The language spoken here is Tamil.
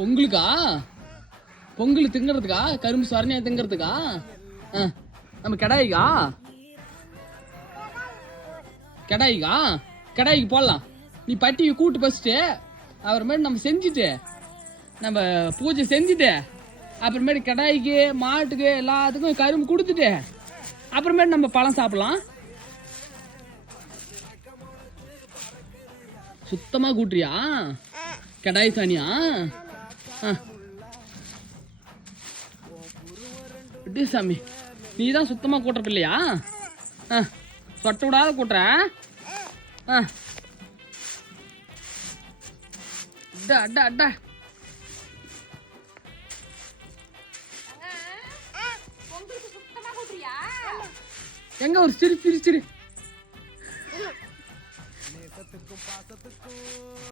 பொங்கலுக்கா? பொங்கல் திங்கிறதுக்கா? கரும்பு சரணியா திங்கிறதுக்கா? நம்ம கடாய்க்கா? கடாய்க்கா? கடாய்க்கு போடலாம். நீ பட்டியை கூட்டு பசிட்டு அப்புறமேட்டு நம்ம செஞ்சுட்டு நம்ம பூஜை செஞ்சுட்டு அப்புறமேட்டு கடாய்க்கு மாட்டுக்கு எல்லாத்துக்கும் கரும்பு கொடுத்துட்டு அப்புறமேட்டு நம்ம பழம் சாப்பிடலாம். சுத்தமா கூட்டுறியா கடாய் சாணியா? சாமி நீ தான் சுத்தமா கூட்டுறது இல்லையா? சொட்ட விடாத கூட்டுற. அட்டா அட்டா எங்க ஒரு சிரி சிரி சிரி